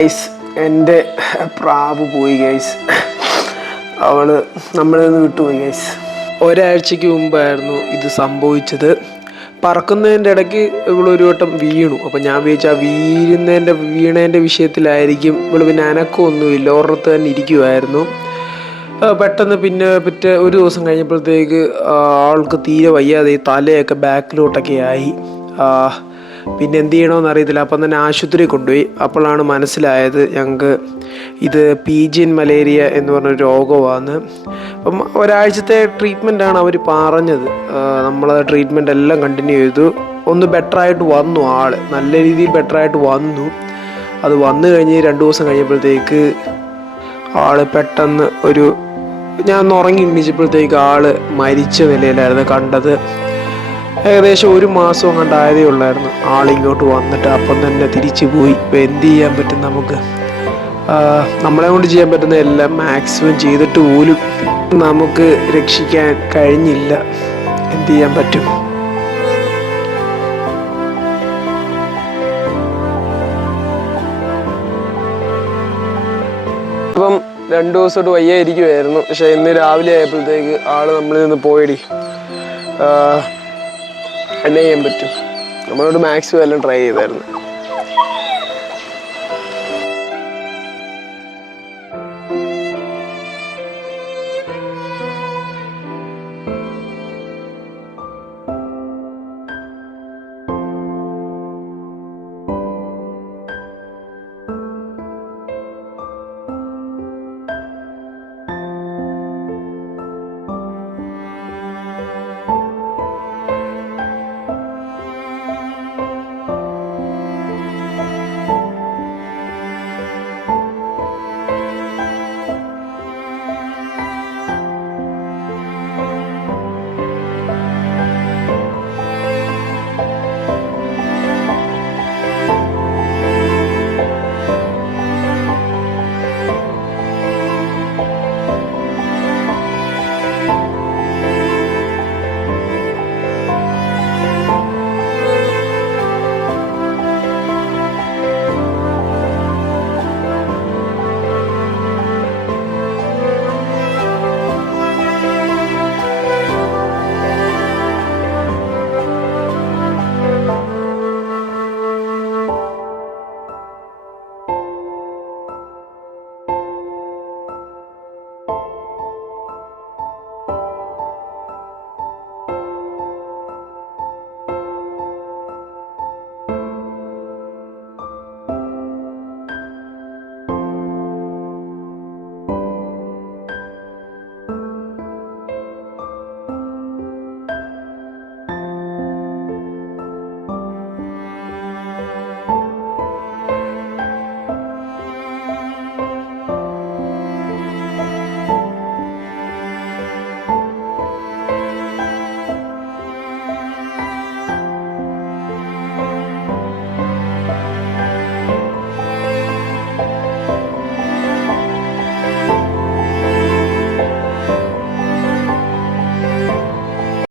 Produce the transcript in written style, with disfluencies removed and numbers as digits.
Guys, എൻ്റെ പ്രാവ് പോയി ഗൈസ്. അവള് നമ്മളിൽ നിന്ന് വിട്ടുപോയി ഗൈസ്. ഒരാഴ്ചക്ക് മുമ്പായിരുന്നു ഇത് സംഭവിച്ചത്. പറക്കുന്നതിൻ്റെ ഇടയ്ക്ക് ഇവളൊരു വട്ടം വീണു. അപ്പം ഞാൻ വിചാരിച്ചു ആ വീണേൻ്റെ വിഷയത്തിലായിരിക്കും. ഇവള് പിന്നെ അനക്കമൊന്നുമില്ല, ഓർത്ത് തന്നെ ഇരിക്കുമായിരുന്നു. പെട്ടെന്ന് പിറ്റേ ഒരു ദിവസം കഴിഞ്ഞപ്പോഴത്തേക്ക് ആൾക്ക് തീരെ വയ്യാതെ തലയൊക്കെ ബാക്കിലോട്ടൊക്കെ ആയി. പിന്നെ എന്ത് ചെയ്യണമെന്ന് അറിയത്തില്ല. അപ്പം തന്നെ ആശുപത്രി കൊണ്ടുപോയി. അപ്പോഴാണ് മനസ്സിലായത് ഞങ്ങൾക്ക് ഇത് പീജിയൻ മലേറിയ എന്ന് പറഞ്ഞൊരു രോഗമാണ്. അപ്പം ഒരാഴ്ചത്തെ ട്രീറ്റ്മെൻറ്റാണ് അവർ പറഞ്ഞത്. നമ്മളത് ട്രീറ്റ്മെൻ്റ് എല്ലാം കണ്ടിന്യൂ ചെയ്തു. ഒന്ന് ബെറ്ററായിട്ട് വന്നു, ആൾ നല്ല രീതിയിൽ ബെറ്ററായിട്ട് വന്നു. അത് വന്നു കഴിഞ്ഞ് 2 ദിവസം കഴിഞ്ഞപ്പോഴത്തേക്ക് ആൾ പെട്ടെന്ന് ഞാൻ ഒന്ന് ഉറങ്ങി എണീച്ചപ്പോഴത്തേക്ക് ആൾ മരിച്ച നിലയിലായിരുന്നു കണ്ടത്. ഏകദേശം 1 മാസം കണ്ടായതേ ഉള്ളായിരുന്നു ആളിങ്ങോട്ട് വന്നിട്ട്. അപ്പം തന്നെ തിരിച്ചു പോയി. ഇപ്പം എന്ത് ചെയ്യാൻ പറ്റും നമുക്ക്? നമ്മളെ കൊണ്ട് ചെയ്യാൻ പറ്റുന്ന എല്ലാം മാക്സിമം ചെയ്തിട്ട് പോലും നമുക്ക് രക്ഷിക്കാൻ കഴിഞ്ഞില്ല. എന്ത് ചെയ്യാൻ പറ്റും? ഇപ്പം 2 ദിവസമായിട്ട് വയ്യായിരിക്കുമായിരുന്നു. പക്ഷെ ഇന്ന് രാവിലെ ആയപ്പോഴത്തേക്ക് ആള് നമ്മളിൽ നിന്ന് പോയടി. എന്നെ ചെയ്യാൻ പറ്റും? നമ്മളോട് മാക്സിമം എല്ലാം ട്രൈ ചെയ്തായിരുന്നു.